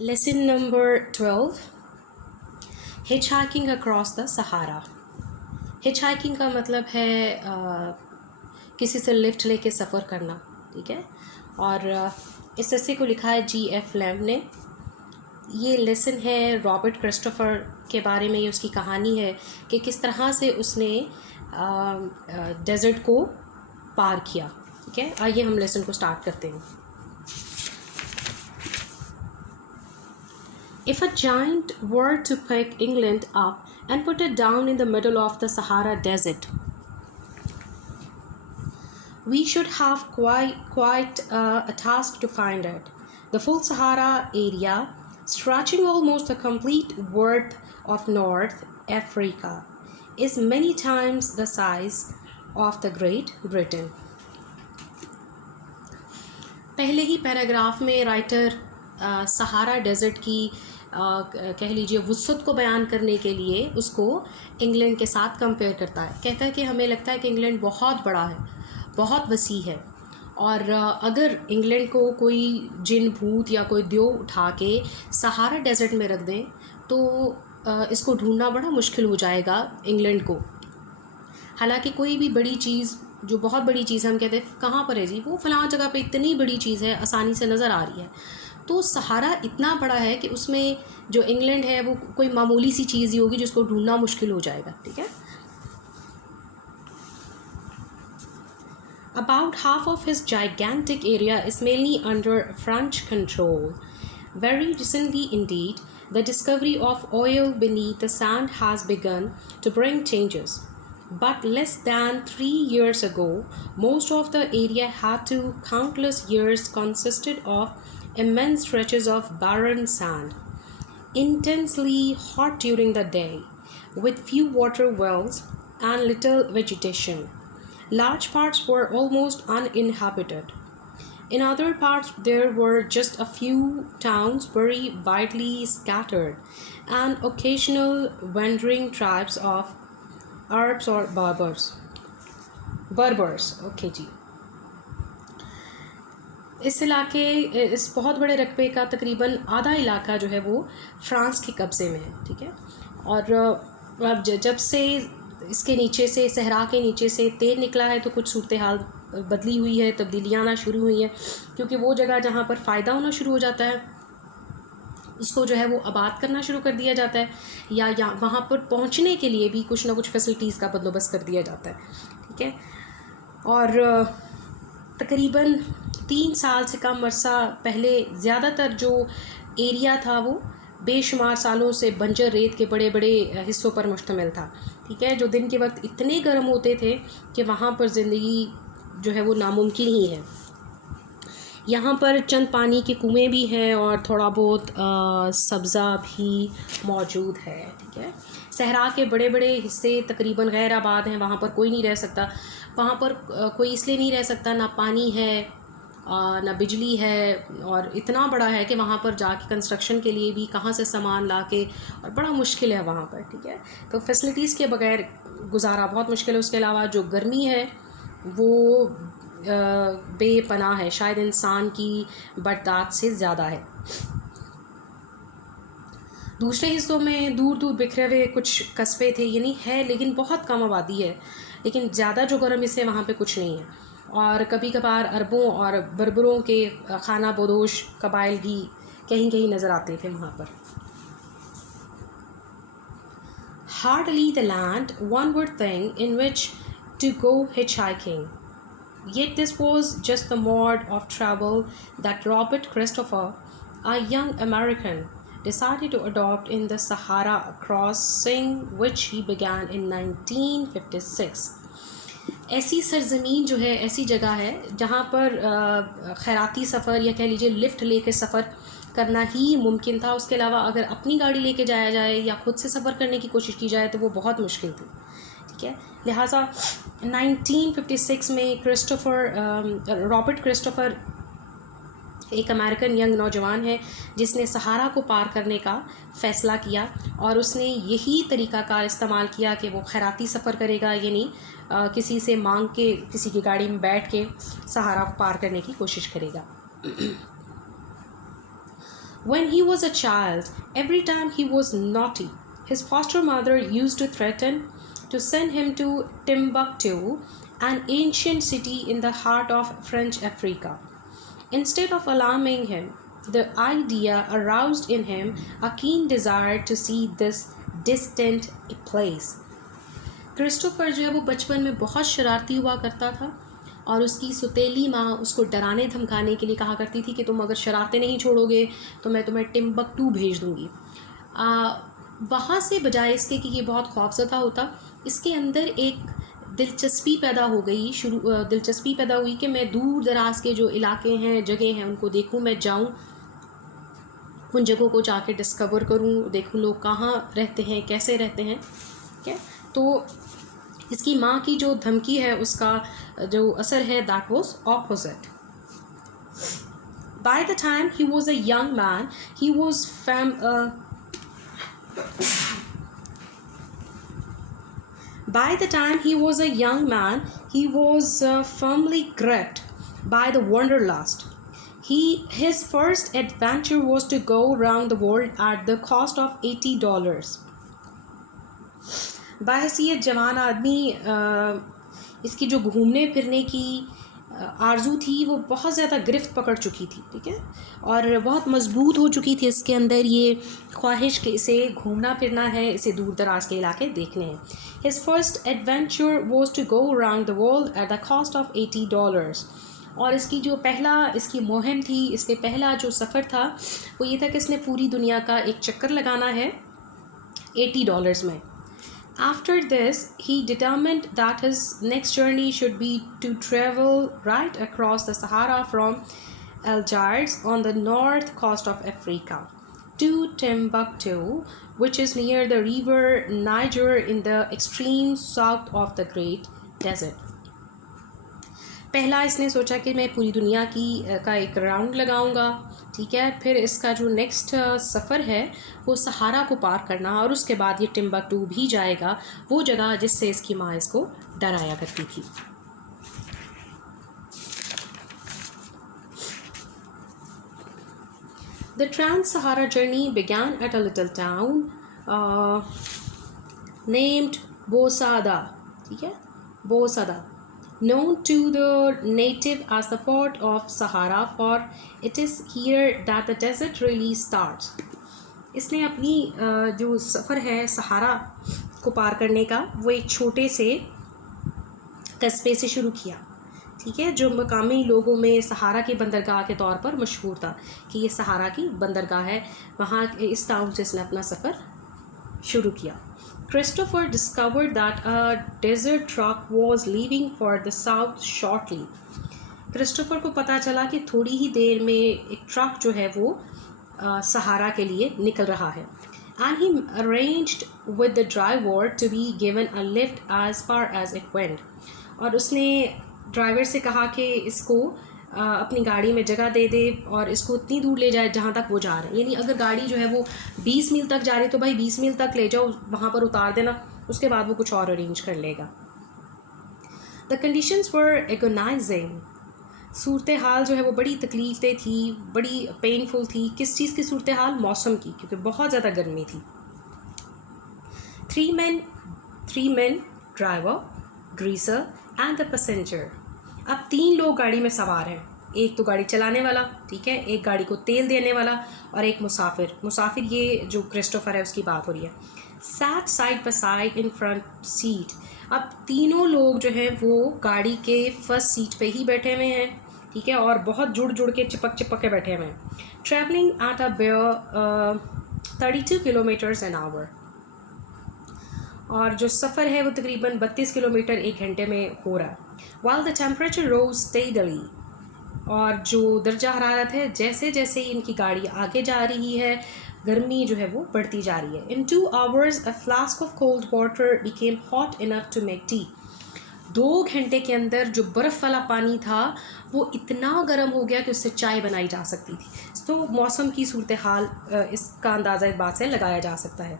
Lesson number 12. Hitchhiking across the Sahara. Hitchhiking का मतलब है किसी से लिफ्ट लेके सफ़र करना, ठीक है। और इस ऐसे को लिखा है G.F. लैम्ब ने। ये लेसन है रॉबर्ट क्रिस्टोफर के बारे में। ये उसकी कहानी है कि किस तरह से उसने डेज़र्ट को पार किया, ठीक है। आइए हम लेसन को स्टार्ट करते हैं। If a giant were to pick England up and put it down in the middle of the Sahara Desert, we should have quite a task to find it. The full Sahara area, stretching almost the complete width of North Africa, is many times the size of the Great Britain. पहले ही paragraph में writer सहारा dessert की कह लीजिए वुसअत को बयान करने के लिए उसको इंग्लैंड के साथ कंपेयर करता है। कहता है कि हमें लगता है कि इंग्लैंड बहुत बड़ा है, बहुत वसी है, और अगर इंग्लैंड को कोई जिन भूत या कोई देव उठा के सहारा डेज़र्ट में रख दें तो इसको ढूंढना बड़ा मुश्किल हो जाएगा इंग्लैंड को। हालांकि कोई भी बड़ी चीज़, जो बहुत बड़ी चीज़ हम कहते हैं कहाँ पर है जी, वो फलां जगह पे इतनी बड़ी चीज़ है, आसानी से नज़र आ रही है। तो सहारा इतना बड़ा है कि उसमें जो इंग्लैंड है वो कोई मामूली सी चीज़ ही होगी जिसको ढूंढना मुश्किल हो जाएगा, ठीक है। About half of his gigantic area is mainly under French control. Very recently indeed, the discovery of oil beneath the sand has begun to bring changes. But less than 3 years ago, most of the area had to countless years consisted of immense stretches of barren sand, intensely hot during the day, with few water wells and little vegetation. Large parts were almost uninhabited. In other parts, there were just a few towns very widely scattered, and occasional wandering tribes of Arabs or Berbers. Okay जी। इस बहुत बड़े रकबे का तकरीबन आधा इलाका जो है वो फ्रांस के कब्ज़े में है, ठीक है। और अब जब से इसके नीचे से, सहरा के नीचे से तेल निकला है तो कुछ सूरत हाल बदली हुई है, तब्दीलियाँ आना शुरू हुई हैं, क्योंकि वो जगह जहाँ पर फ़ायदा होना शुरू हो जाता है उसको जो है वो आबाद करना शुरू कर दिया जाता है, या वहाँ पर पहुँचने के लिए भी कुछ ना कुछ फैसिलिटीज़ का बंदोबस्त कर दिया जाता है, ठीक है। और तकरीबन 3 साल से कम अरसा पहले ज़्यादातर जो एरिया था वो बेशुमार सालों से बंजर रेत के बड़े बड़े हिस्सों पर मुश्तमिल था, ठीक है, जो दिन के वक्त इतने गर्म होते थे कि वहाँ पर ज़िंदगी जो है वो नामुमकिन ही है। यहाँ पर चंद पानी के कुएँ भी हैं और थोड़ा बहुत सब्ज़ा भी मौजूद है, ठीक है। सहरा के बड़े बड़े हिस्से तकरीबन गैर आबाद हैं, वहाँ पर कोई नहीं रह सकता। वहाँ पर कोई इसलिए नहीं रह सकता, ना पानी है ना बिजली है, और इतना बड़ा है कि वहाँ पर जाके कंस्ट्रक्शन के लिए भी कहाँ से सामान ला के, और बड़ा मुश्किल है वहाँ पर, ठीक है। तो फैसिलिटीज़ के बगैर गुजारा बहुत मुश्किल है। उसके अलावा जो गर्मी है वो बेपनाह है, शायद इंसान की बर्दाश्त से ज़्यादा है। दूसरे हिस्सों में दूर दूर बिखरे हुए कुछ कस्बे थे, यानी है लेकिन बहुत कम आबादी है, लेकिन ज़्यादा जो गर्म हिस्से वहाँ पे कुछ नहीं है। और कभी कभार अरबों और बर्बरों के खाना बदोश कबाइल भी कहीं कहीं नज़र आते थे वहाँ पर। Hardly the land one would think in which to go hitchhiking. Yet this was just the mode of travel that Robert Christopher, a young American, decided to adopt in the Sahara crossing, which he began in 1956. ऐसी सरज़मीन जो है, ऐसी जगह है जहाँ पर खैराती सफ़र या कह लीजिए लिफ्ट लेकर सफ़र करना ही मुमकिन था। उसके अलावा अगर अपनी गाड़ी लेके जाया जाए या ख़ुद से सफ़र करने की कोशिश की जाए तो वो बहुत मुश्किल थी, ठीक है। लिहाजा 1956 में रॉबर्ट क्रिस्टोफर एक अमेरिकन यंग नौजवान है जिसने सहारा को पार करने का फ़ैसला किया, और उसने यही तरीक़ाकार इस्तेमाल किया कि वो खैराती सफ़र करेगा, यानी किसी से मांग के किसी की गाड़ी में बैठ के सहारा को पार करने की कोशिश करेगा। When he was a child, every time he was naughty, his foster mother used to threaten to send him to Timbuktu, an ancient city in the heart of French Africa. Instead of alarming him, the idea aroused in him a keen desire to see this distant place. Christopher जो है वो बचपन में बहुत शरारती हुआ करता था और उसकी सुतेली माँ उसको डराने धमकाने के लिए कहा करती थी कि तुम अगर शरारतें नहीं छोड़ोगे तो मैं तुम्हें टिम्बकटू भेज दूँगी। वहाँ से बजाय इसके कि ये बहुत खौफज़दा होता, इसके अंदर एक दिलचस्पी पैदा हुई कि मैं दूर दराज के जो इलाके हैं, जगह हैं, उनको देखूँ, मैं जाऊँ, उन जगहों को जाके डिस्कवर करूँ, देखूँ लोग कहाँ रहते हैं, कैसे रहते हैं। ठीक है, तो इसकी माँ की जो धमकी है उसका जो असर है that was opposite. By the time he was a young man, he was firmly gripped by the wanderlust. His first adventure was to go around the world at the cost of $80. बाहैसियत जवान आदमी इसकी जो घूमने फिरने की आरज़ू थी वो बहुत ज़्यादा गिरफ्त पकड़ चुकी थी। ठीक है, और बहुत मजबूत हो चुकी थी इसके अंदर ये ख्वाहिश कि इसे घूमना फिरना है, इसे दूर दराज के इलाके देखने हैं। His first adventure was to go around the world at the cost of $80। और इसकी जो इसकी मुहिम थी, इसके पहला जो सफ़र था वो ये था कि इसने पूरी दुनिया का एक चक्कर लगाना है $80 में। After this, he determined that his next journey should be to travel right across the Sahara from Algiers on the north coast of Africa to Timbuktu, which is near the river Niger in the extreme south of the Great Desert. पहला इसने सोचा कि मैं पूरी दुनिया का एक round लगाऊंगा। ठीक है, फिर इसका जो नेक्स्ट सफ़र है वो सहारा को पार करना, और उसके बाद ये टिम्बकटू भी जाएगा, वो जगह जिससे इसकी माँ इसको डराया करती थी। The Trans-Sahara journey began at a little town named Bosada. ठीक है, Bosada, known to the native as the port of Sahara, for it is here that the desert really starts. इसने अपनी जो सफ़र है सहारा को पार करने का वो एक छोटे से कस्बे से शुरू किया। ठीक है, जो मकामी लोगों में सहारा की बंदरगाह के तौर पर मशहूर था कि ये सहारा की बंदरगाह है, वहाँ इस टाउन से इसने अपना सफ़र शुरू किया। Christopher discovered that a desert truck was leaving for the south shortly. Christopher को पता चला कि थोड़ी ही देर में एक ट्रक जो है वो सहारा के लिए निकल रहा है। And he arranged with the driver to be given a lift as far as it went. और उसने ड्राइवर से कहा कि इसको अपनी गाड़ी में जगह दे दे और इसको इतनी दूर ले जाए जहाँ तक वो जा रहा है। यानी अगर गाड़ी जो है वो 20 मील तक जा रही है तो भाई 20 मील तक ले जाओ, वहाँ पर उतार देना, उसके बाद वो कुछ और अरेंज कर लेगा। The conditions were agonising. सूरत हाल जो है वो बड़ी तकलीफ़ें थी, बड़ी पेनफुल थी। किस चीज़ की सूरत हाल? मौसम की, क्योंकि बहुत ज़्यादा गर्मी थी। Three man driver, greaser and the passenger. अब 3 लोग गाड़ी में सवार हैं, एक तो गाड़ी चलाने वाला, ठीक है, एक गाड़ी को तेल देने वाला और एक मुसाफिर ये जो क्रिस्टोफर है उसकी बात हो रही है। Sat side by side in front seat. अब तीनों लोग जो हैं वो गाड़ी के फर्स्ट सीट पे ही बैठे हुए हैं, ठीक है, और बहुत जुड़ के चिपक के बैठे हुए हैं। Travelling at a 32 kilometres an hour. और जो सफ़र है वो तकरीबन 32 किलोमीटर 1 घंटे में हो रहा है। While the temperature rose steadily, और जो दर्जा हरारत है जैसे जैसे इनकी गाड़ी आगे जा रही है गर्मी जो है वो बढ़ती जा रही है। In 2 hours a flask of cold water became hot enough to make tea. 2 घंटे के अंदर जो बर्फ़ वाला पानी था वो इतना गर्म हो गया कि उससे चाय बनाई जा सकती थी। तो मौसम की सूरत हाल इसका अंदाज़ा इस बात से लगाया जा सकता है।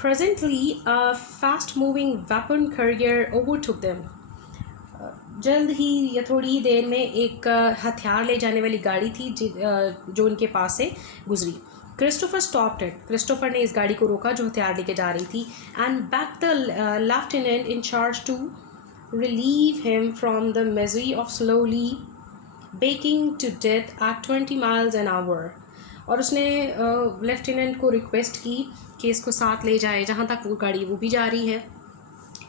Presently, a fast-moving weapon carrier overtook them. जल्द ही या थोड़ी ही देर में एक हथियार ले जाने वाली गाड़ी थी जो उनके पास से गुजरी. Christopher stopped it. क्रिस्टोफर ने इस गाड़ी को रोका जो हथियार लेके जा रही थी. And back the lieutenant in charge to relieve him from the misery of slowly baking to death at 20 miles an hour. और उसने लेफ्टिनेंट को रिक्वेस्ट की कि इसको साथ ले जाए जहाँ तक वो गाड़ी वो भी जा रही है,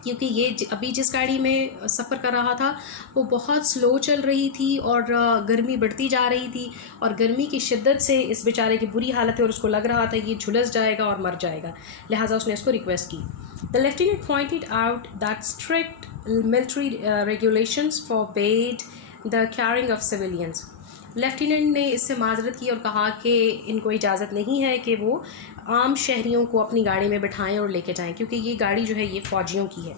क्योंकि ये अभी जिस गाड़ी में सफ़र कर रहा था वो बहुत स्लो चल रही थी और गर्मी बढ़ती जा रही थी और गर्मी की शिद्दत से इस बेचारे की बुरी हालत है और उसको लग रहा था ये झुलस जाएगा और मर जाएगा, लिहाजा उसने इसको रिक्वेस्ट की. The lieutenant pointed out that strict military regulations forbade the carrying of civilians. Lieutenant ने इससे माजरत की और कहा कि इनको इजाज़त नहीं है कि वो आम शहरियों को अपनी गाड़ी में बिठाएं और लेके जाएं, क्योंकि ये गाड़ी जो है ये फ़ौजियों की है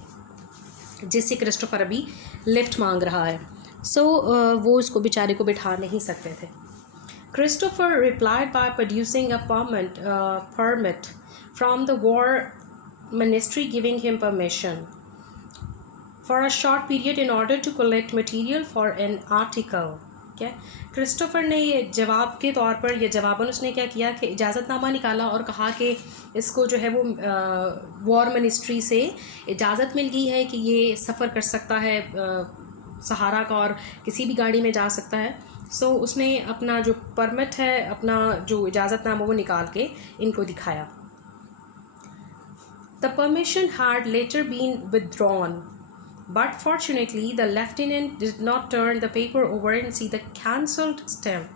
जिससे क्रिस्टोफर अभी लिफ्ट मांग रहा है. सो वो इसको बेचारे को बिठा नहीं सकते थे. Christopher replied by producing a permit from the war ministry giving him permission for a short period in order to collect material for an article. क्या क्रिस्टोफर ने ये जवाब के तौर पर ये जवाबन उसने क्या किया कि इजाज़तनामा निकाला और कहा कि इसको जो है वो वॉर मिनिस्ट्री से इजाज़त मिल गई है कि ये सफ़र कर सकता है सहारा का और किसी भी गाड़ी में जा सकता है. सो उसने अपना जो परमिट है, अपना जो इजाज़तनामा वो निकाल के इनको दिखाया. The permission had later been withdrawn. But fortunately, the lieutenant did not turn the paper over and see the cancelled stamp.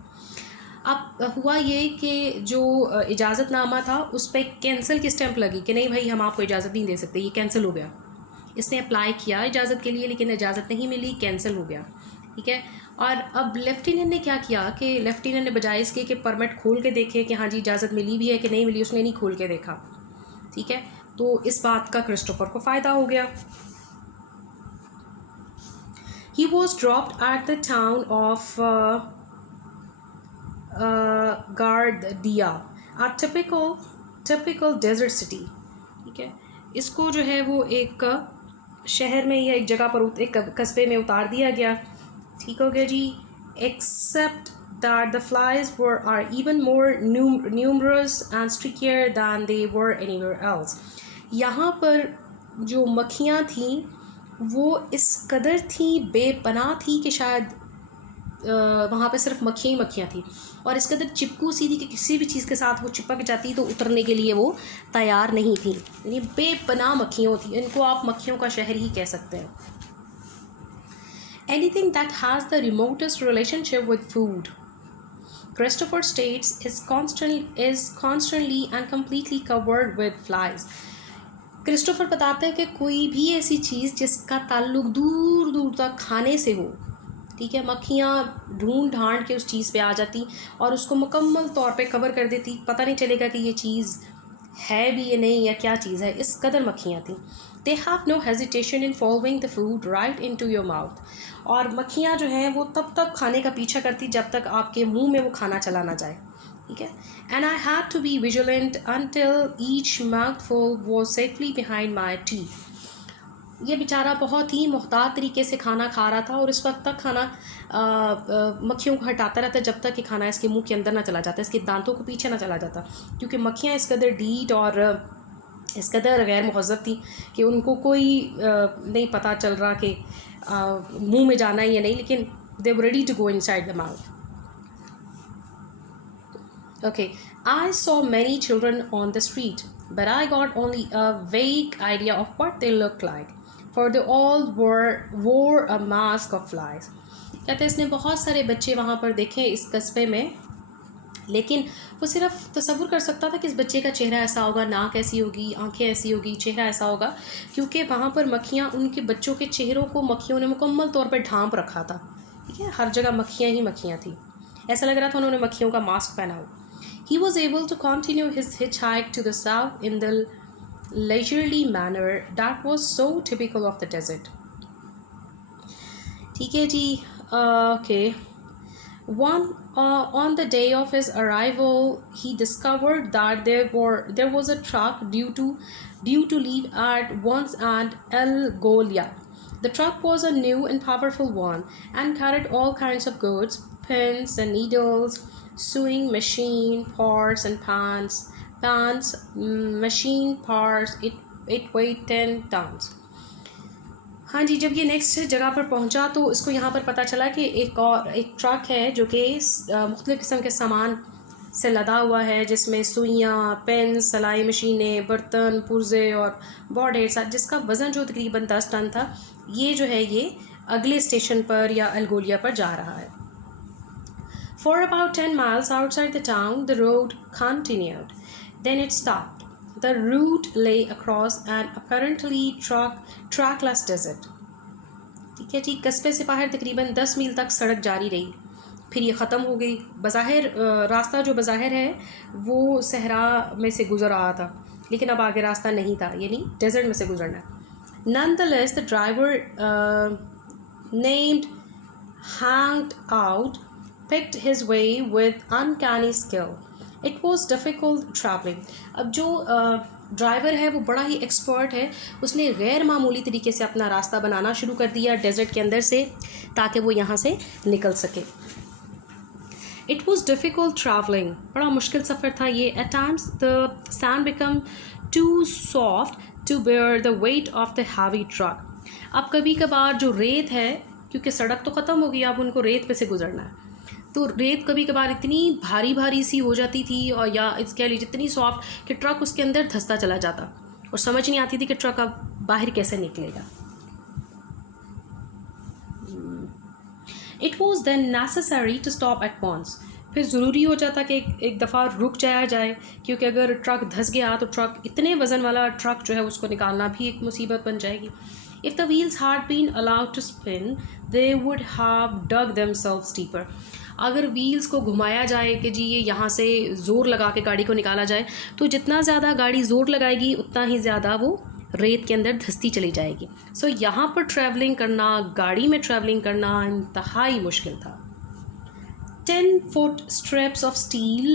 अब हुआ ये कि जो इजाज़तनामा था उस पर कैंसिल की स्टैंप लगी कि नहीं भाई हम आपको इजाज़त नहीं दे सकते, ये कैंसिल हो गया. इसने अप्लाई किया इजाज़त के लिए लेकिन इजाज़त नहीं मिली, कैंसिल हो गया. ठीक है. और अब लेफ्टिनेंट ने क्या किया कि लेफ्टिनेंट ने बजाय इसके कि परमिट खोल के देखे कि हाँ जी इजाज़त मिली भी है कि नहीं मिली, उसने नहीं खोल के देखा. ठीक है. तो इस बात का क्रिस्टोफर को फ़ायदा हो गया. He was dropped at the town of Gardia, a typical desert city. ठीक है. इसको जो है वो एक शहर में या एक जगह पर एक कस्बे में उतार दिया गया. ठीक हो गया जी. Except that the flies are even more numerous and stickier than they were anywhere else. यहाँ पर जो मक्खियाँ थीं वो इस कदर थी, बेपनाह थी कि शायद वहाँ पे सिर्फ मक्खियाँ ही मक्खियाँ थी और इस कदर चिपकू सी थी कि किसी भी चीज़ के साथ वो चिपक जाती तो उतरने के लिए वो तैयार नहीं थी. यानी बेपनाह मक्खियों थी. इनको आप मक्खियों का शहर ही कह सकते हैं. Anything that has the remotest relationship with food, Christopher states, is constantly and completely covered with flies. Christopher बताते हैं कि कोई भी ऐसी चीज़ जिसका ताल्लुक दूर दूर तक खाने से हो, ठीक है, मक्खियाँ ढूंढ ढांड के उस चीज़ पे आ जाती और उसको मुकम्मल तौर पे कवर कर देती. पता नहीं चलेगा कि ये चीज़ है भी या नहीं या क्या चीज़ है, इस कदर मक्खियाँ थी. They have no hesitation in following the food right into your mouth. और मक्खियाँ जो हैं वो तब तक खाने का पीछा करती जब तक आपके मुँह में वो खाना चला ना जाए. ठीक है. And I had to be vigilant until each mouthful was safely behind my teeth. ये बेचारा बहुत ही मुहतात तरीके से खाना खा रहा था और इस वक्त तक खाना मक्खियों को हटाता रहता जब तक कि खाना इसके मुंह के अंदर ना चला जाता, इसके दांतों को पीछे ना चला जाता, क्योंकि मक्खियाँ इस कदर डीट और इस कदर गैर मुहज़्ज़ब थी कि उनको कोई नहीं पता चल रहा कि मुंह में जाना है या नहीं, लेकिन they were ready to go inside the mouth. Okay, I saw many children on the street, but I got only a vague idea of what they looked like, for they all wore a mask of flies. कहते हैं इसने बहुत सारे बच्चे वहाँ पर देखे इस कस्बे में, लेकिन वो सिर्फ तसव्वुर कर सकता था कि इस बच्चे का चेहरा ऐसा होगा, नाक ऐसी होगी, आंखें ऐसी होगी, चेहरा ऐसा होगा, क्योंकि वहाँ पर मक्खियाँ, उनके बच्चों के चेहरों को मक्खियों ने मुकम्मल तौर पर ढांप रखा था. ठीक है. हर जगह मक्खियाँ ही मक्खियाँ थी. ऐसा लग रहा था उन्होंने मक्खियों का मास्क पहना हो. He was able to continue his hitchhike to the south in the leisurely manner that was so typical of the desert. ठीक है जी. Okay. On the day of his arrival, he discovered that there was a truck due to leave at once at El Golia. The truck was a new and powerful one and carried all kinds of goods, pins and needles, sewing machine parts and machine parts. It weighed 10 tons. हाँ जी, जब ये next जगह पर पहुंचा तो इसको यहाँ पर पता चला कि एक ट्रक है जो कि मुख्तलिफ़ किस्म के सामान से लदा हुआ है, जिसमें सुइयाँ, पेन, सिलाई मशीनें, बर्तन, पुर्जे और बहुत ढेर सारा, जिसका वज़न जो तकरीबन 10 टन था। ये जो है ये अगले स्टेशन पर या अलगोलिया पर जा रहा है। For about 10 miles outside the town, the road continued. Then it stopped. The route lay across an apparently trackless desert. ठीक है जी, कस्बे से बाहर तकरीबन 10 मील तक सड़क जारी रही, फिर ये ख़त्म हो गई। बज़ाहिर रास्ता जो बज़ाहिर है वो सहरा में से गुज़र रहा था, लेकिन अब आगे रास्ता नहीं था, यानी डेजर्ट में से गुज़रना। Nonetheless, the driver named hanged out picked his way with uncanny skill. It was difficult traveling. अब जो ड्राइवर है वो बड़ा ही एक्सपर्ट है, उसने गैर मामूली तरीके से अपना रास्ता बनाना शुरू कर दिया डेजर्ट के अंदर से, ताकि वो यहाँ से निकल सके। It was difficult traveling. बड़ा मुश्किल सफ़र था ये। At times the sand became too soft to bear the weight of the heavy truck. अब कभी कभार जो रेत है, क्योंकि सड़क तो ख़त्म हो गई, अब उनको रेत पे से गुजरना है, तो रेत कभी कभार इतनी भारी भारी सी हो जाती थी, और या इसके लिए जितनी सॉफ्ट कि ट्रक उसके अंदर धंसता चला जाता और समझ नहीं आती थी कि ट्रक अब बाहर कैसे निकलेगा। It was then necessary to stop at once. फिर ज़रूरी हो जाता कि एक दफ़ा रुक जाया जाए, क्योंकि अगर ट्रक धंस गया तो ट्रक, इतने वज़न वाला ट्रक जो है उसको निकालना भी एक मुसीबत बन जाएगी। If the wheels had been allowed to spin, they would have dug themselves deeper. अगर व्हील्स को घुमाया जाए कि जी ये यहाँ से ज़ोर लगा के गाड़ी को निकाला जाए, तो जितना ज़्यादा गाड़ी ज़ोर लगाएगी उतना ही ज़्यादा वो रेत के अंदर धंसती चली जाएगी। सो यहाँ पर ट्रैवलिंग करना, गाड़ी में ट्रैवलिंग करना इंतहाई मुश्किल था। 10-foot strips of steel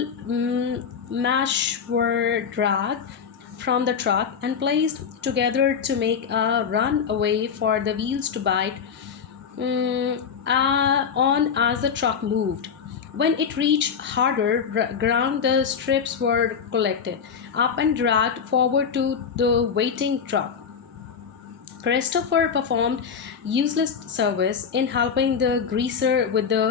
mesh were dragged from the truck and placed together to make a runway for the wheels to bite on as the truck moved. When it reached harder ground, the strips were collected up and dragged forward to the waiting truck. Christopher performed useless service in helping the greaser with the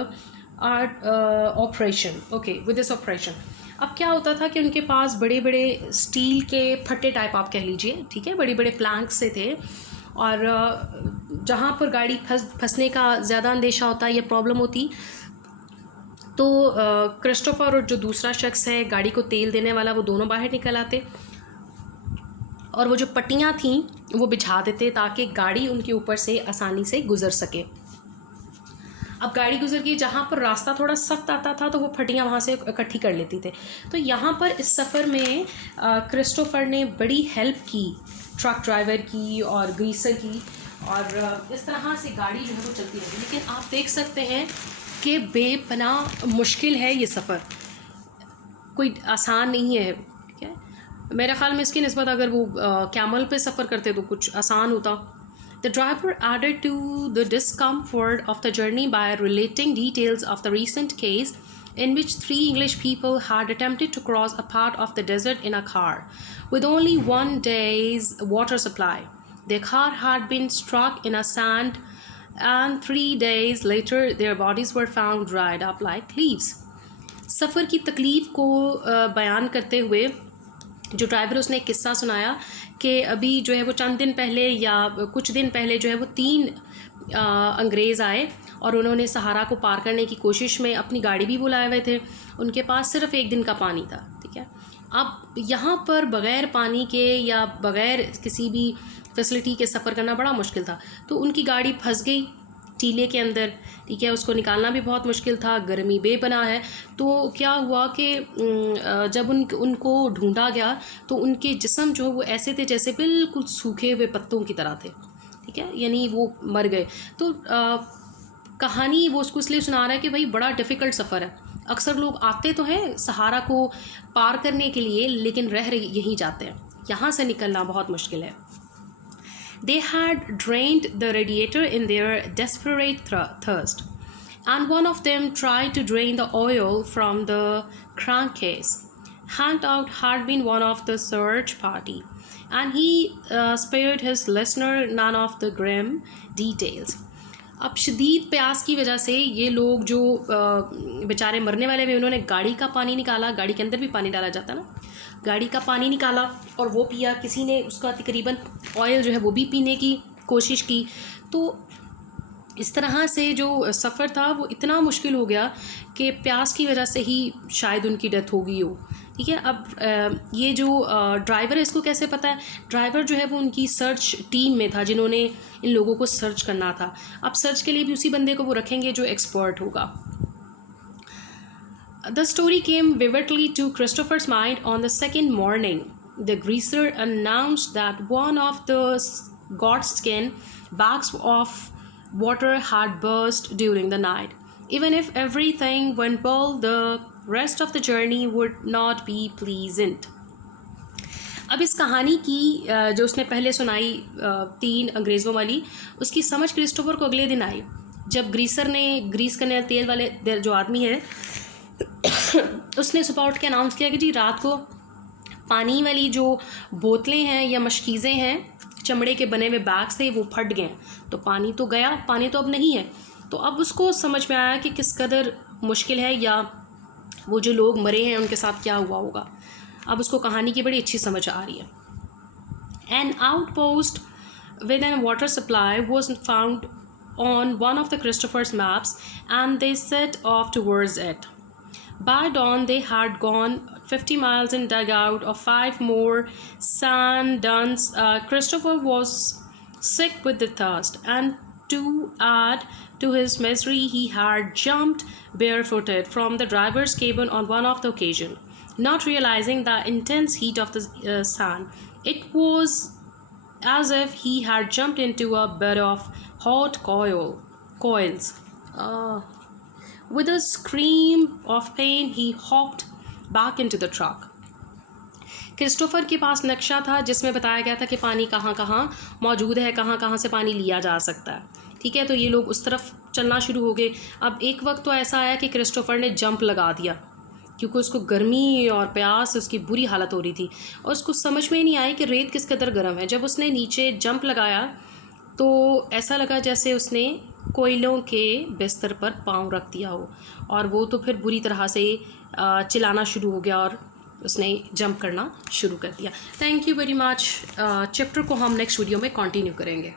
operation. With this operation. अब क्या होता था कि उनके पास बड़े बड़े steel के फट्टे टाइप आप कह लीजिए, ठीक है, बड़े बड़े प्लैंक्स से थे, और जहाँ पर गाड़ी फंसने का ज़्यादा अंदेशा होता है या प्रॉब्लम होती, तो क्रिस्टोफर और जो दूसरा शख्स है गाड़ी को तेल देने वाला, वो दोनों बाहर निकल आते और वो जो पट्टियाँ थीं वो बिछा देते ताकि गाड़ी उनके ऊपर से आसानी से गुज़र सके। अब गाड़ी गुजर गई, जहाँ पर रास्ता थोड़ा सख्त आता था तो वो फटियाँ वहाँ से इकट्ठी कर लेती थे। तो यहाँ पर इस सफ़र में क्रिस्टोफर ने बड़ी हेल्प की ट्रक ड्राइवर की और ग्रीसर की, और इस तरह से गाड़ी जो है वो चलती रही। लेकिन आप देख सकते हैं कि बेपनाह मुश्किल है ये सफ़र, कोई आसान नहीं है। ठीक है, मेरे ख़्याल में इसकी निस्बत अगर वो कैमल पे सफ़र करते तो कुछ आसान होता। The driver added to the discomfort of the journey by relating details of the recent case in which 3 English people had attempted to cross a part of the desert in a car with only 1 day's water supply. Their car had been struck in a sand, and 3 days later their bodies were found dried up like leaves. सफ़र की तकलीफ़ को बयान करते हुए जो driver उसने एक किस्सा सुनाया कि अभी जो है वो चंद दिन पहले या कुछ दिन पहले जो है वो 3 अंग्रेज़ आए और उन्होंने सहारा को पार करने की कोशिश में अपनी गाड़ी भी बुलाए हुए थे। उनके पास सिर्फ़ 1 दिन का पानी था। ठीक है, अब यहाँ पर बग़ैर पानी के या बग़ैर किसी भी फैसिलिटी के सफ़र करना बड़ा मुश्किल था। तो उनकी गाड़ी फंस गई टीले के अंदर। ठीक है, उसको निकालना भी बहुत मुश्किल था, गर्मी बेपनाह है। तो क्या हुआ कि जब उनको ढूंढा गया तो उनके जिस्म जो है वो ऐसे थे जैसे बिल्कुल सूखे हुए पत्तों की तरह थे। ठीक है, यानी वो मर गए। तो कहानी वो उसको इसलिए सुना रहा है कि भाई बड़ा डिफ़िकल्ट सफ़र है। अक्सर लोग आते तो हैं सहारा को पार करने के लिए, लेकिन रह यहीं जाते हैं। यहाँ से निकलना बहुत मुश्किल है। They had drained the radiator in their desperate thirst, and one of them tried to drain the oil from the crankcase. Handout had been one of the search party, and he spared his listener none of the grim details. अब शदीद प्यास की वजह से ये लोग जो बेचारे मरने वाले भी, उन्होंने गाड़ी का पानी निकाला, गाड़ी के अंदर भी पानी डाला जाता ना, गाड़ी का पानी निकाला और वो पिया। किसी ने उसका तकरीबन ऑयल जो है वो भी पीने की कोशिश की। तो इस तरह से जो सफ़र था वो इतना मुश्किल हो गया कि प्यास की वजह से ही शायद उनकी डेथ हो गई हो। ठीक है, अब ये जो ड्राइवर है इसको कैसे पता है? ड्राइवर जो है वो उनकी सर्च टीम में था जिन्होंने इन लोगों को सर्च करना था। अब सर्च के लिए भी उसी बंदे को वो रखेंगे जो एक्सपर्ट होगा। The story came vividly to Christopher's mind on the second morning. The greaser announced that one of the goatskin bags of water had burst during the night. Even if everything went well, the rest of the journey would not be pleasant. अब इस कहानी की जो उसने पहले सुनाई 3 अंग्रेज़ों वाली, उसकी समझ क्रिस्टोफर को अगले दिन आई जब ग्रीसर ने, ग्रीस करने वाले तेल वाले जो आदमी है उसने सुबह उठ के अनाउंस किया कि जी रात को पानी वाली जो बोतलें हैं या मशकीज़ें हैं, चमड़े के बने हुए बैग्स थे, वो फट गए। तो पानी तो गया, पानी तो अब नहीं है। तो अब उसको समझ में आया कि किस कदर मुश्किल है या वो जो लोग मरे हैं उनके साथ क्या हुआ होगा। अब उसको कहानी की बड़ी अच्छी समझ आ रही है। An outpost with a water supply was found on one of the Christopher's maps, and they set off towards it. By dawn, they had gone 50 miles and dug out of 5 more sand dunes. Christopher was sick with the thirst, and to add to his misery, he had jumped barefooted from the driver's cabin on one of the occasions, not realizing the intense heat of the sun. It was as if he had jumped into a bed of hot coils. With a scream of pain, he hopped back into the truck. Christopher के पास नक्शा था जिसमें बताया गया था कि पानी कहाँ कहाँ मौजूद है, कहाँ कहाँ से पानी लिया जा सकता है। ठीक है, तो ये लोग उस तरफ चलना शुरू हो गए। अब एक वक्त तो ऐसा आया कि क्रिस्टोफर ने जंप लगा दिया क्योंकि उसको गर्मी और प्यास, उसकी बुरी हालत हो रही थी और उसको समझ में ही नहीं आई कि रेत किस कदर गर्म है। जब उसने नीचे जंप लगाया तो ऐसा लगा जैसे उसने कोयलों के बिस्तर पर पाँव रख दिया हो, और वो तो फिर बुरी तरह से चिल्लाना शुरू हो गया और उसने जंप करना शुरू कर दिया। Thank you very much. Chapter को हम नेक्स्ट वीडियो में कंटिन्यू करेंगे।